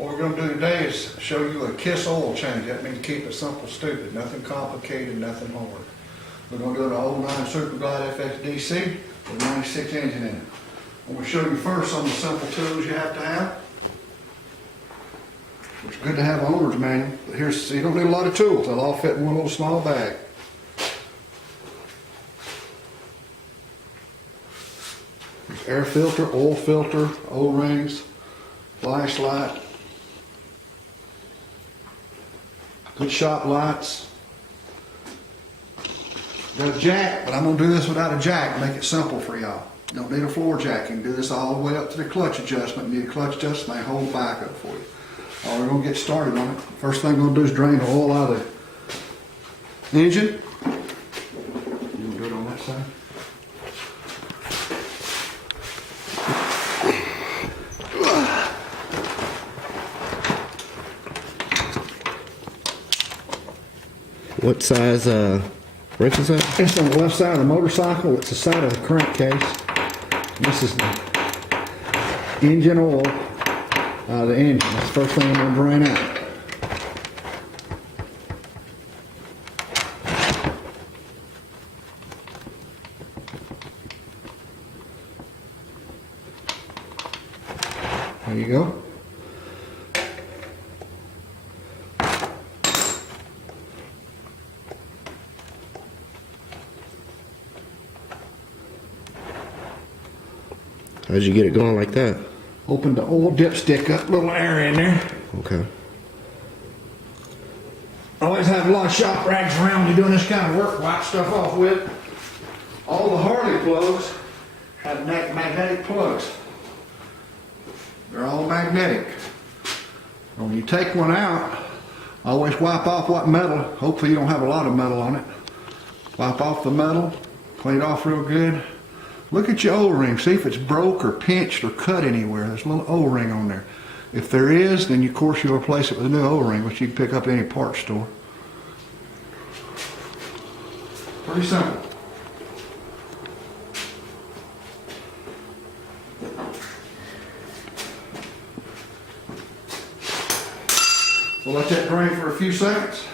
What we're going to do today is show you a KISS oil change. That means keep it simple, stupid, nothing complicated, nothing hard. We're going to do an 09 Super Glide FXDC with 96 engine in it. I'm going to show you first some of the simple tools you have to have. It's good to have an owner's manual, but here's, you don't need a lot of tools. They'll all fit in one little small bag. There's air filter, oil filter, O-rings, flashlight, good shop lights. Got a jack, but I'm going to do this without a jack, make it simple for y'all. Don't need a floor jack. You can do this all the way up to the clutch adjustment. You need a clutch adjustment, they hold back up for you. All right, we're going to get started on it. First thing we're going to do is drain the oil out of the engine. You want to do it on that side? What size wrench is that? It's on the left side of the motorcycle. It's the side of the crankcase. This is the engine oil out of the engine. That's the first thing I'm going to drain out. There you go. How'd you get it going like that? Open the oil dipstick up, little area in there. Okay. Always have a lot of shop rags around when you're doing this kind of work. Wipe stuff off with. All the Harley plugs have magnetic plugs. They're all magnetic. When you take one out, always wipe off what metal. Hopefully you don't have a lot of metal on it. Wipe off the metal, clean it off real good. Look at your O-ring, see if it's broke or pinched or cut anywhere. There's a little O-ring on there. If there is, then of course you'll replace it with a new O-ring, which you can pick up at any parts store. Pretty simple. We'll let that drain for a few seconds.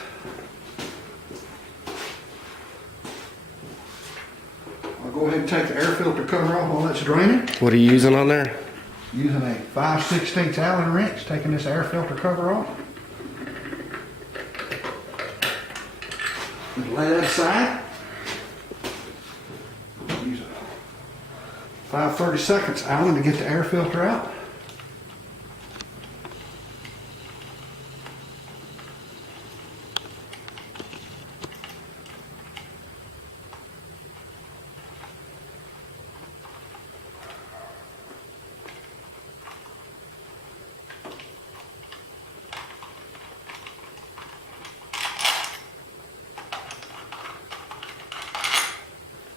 I'll go ahead and take the air filter cover off while it's draining. What are you using on there? Using a 5/16 Allen wrench, taking this air filter cover off. Just lay that aside. Use a 5/32 Allen to get the air filter out.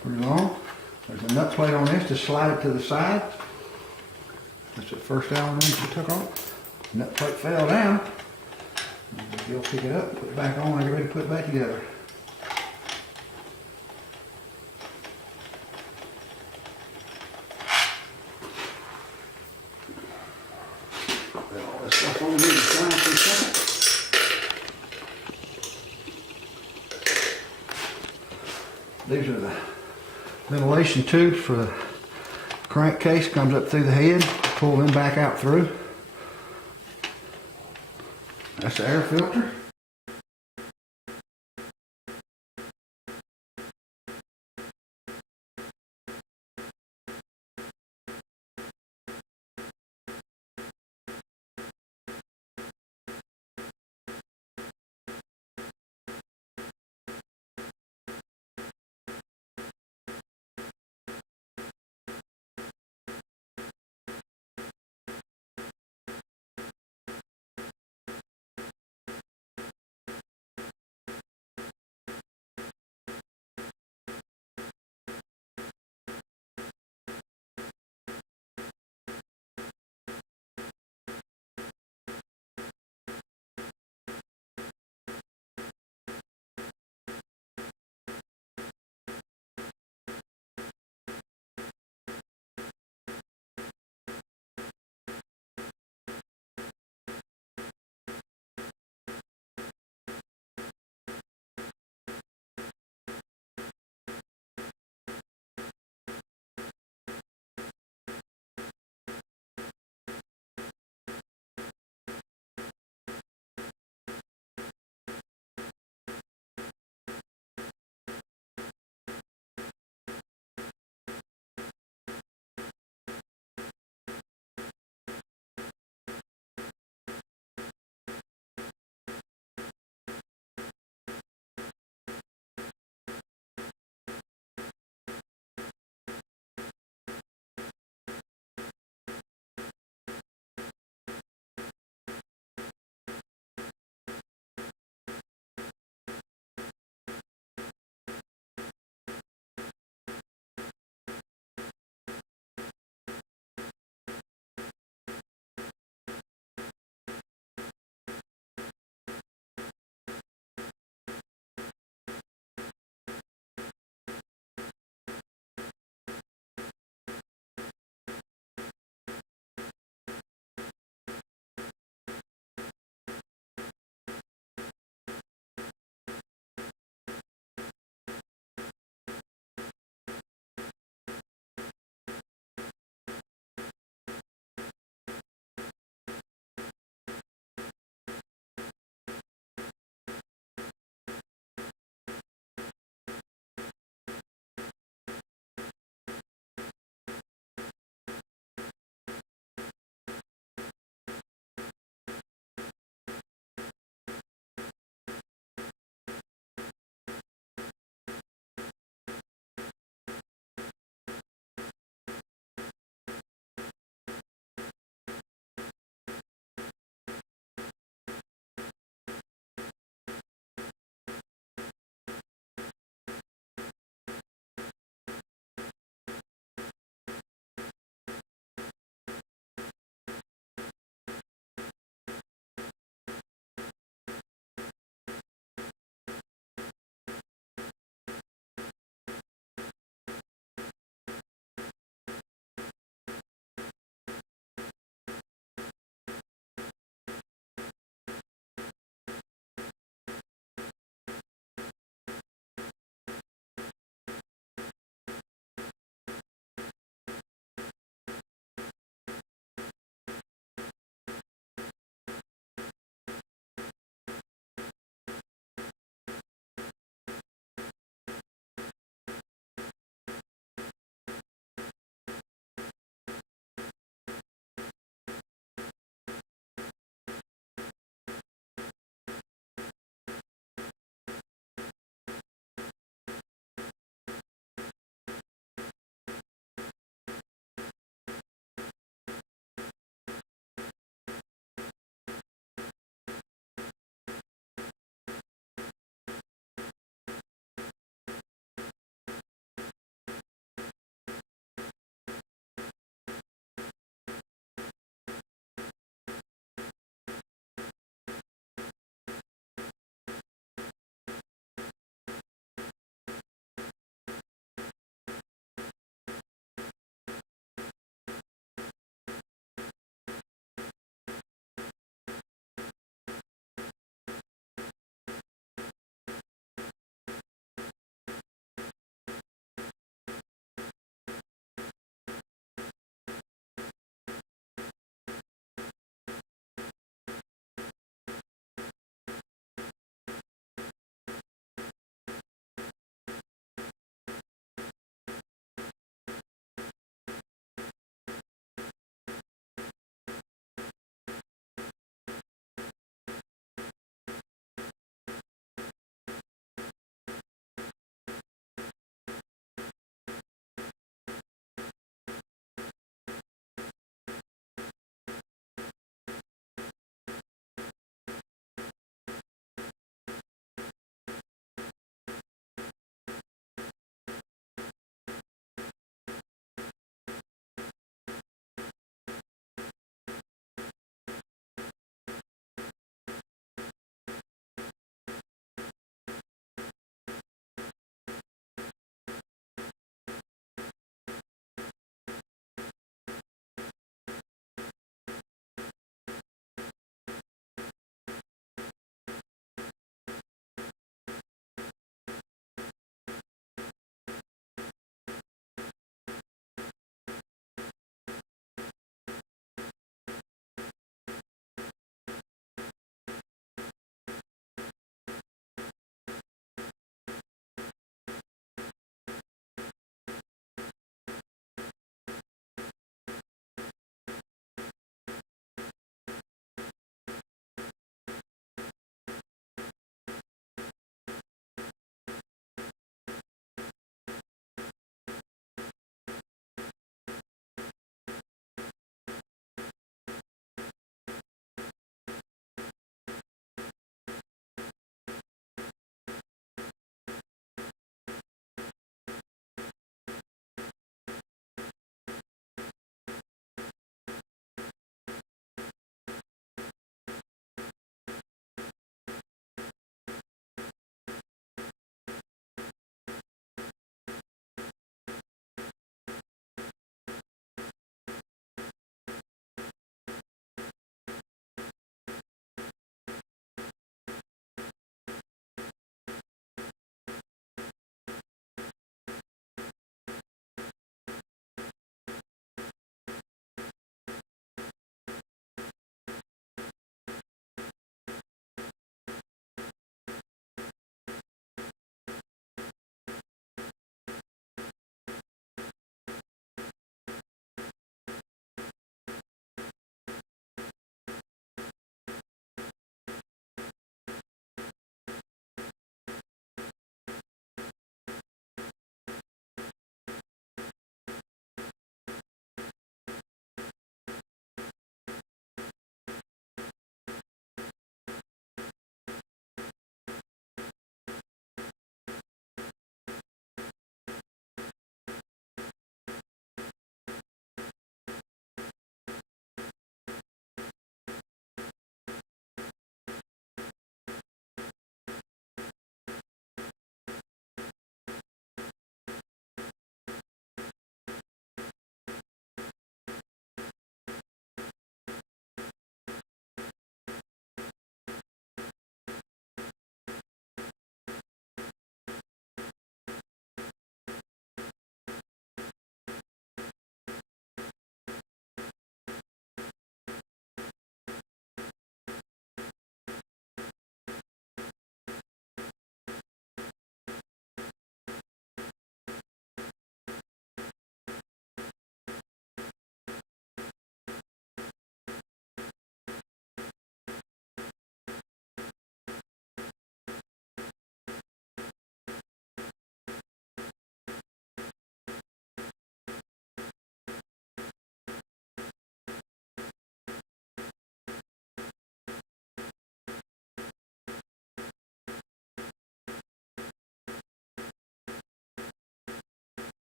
Pretty long. There's a nut plate on this, just slide it to the side. That's the first Allen wrench you took off. Nut plate fell down. You'll pick it up, put it back on, and get ready to put it back together. Put all this stuff on here to slide for a second. These are the ventilation tubes for the crankcase. Comes up through the head, pull them back out through. That's the air filter.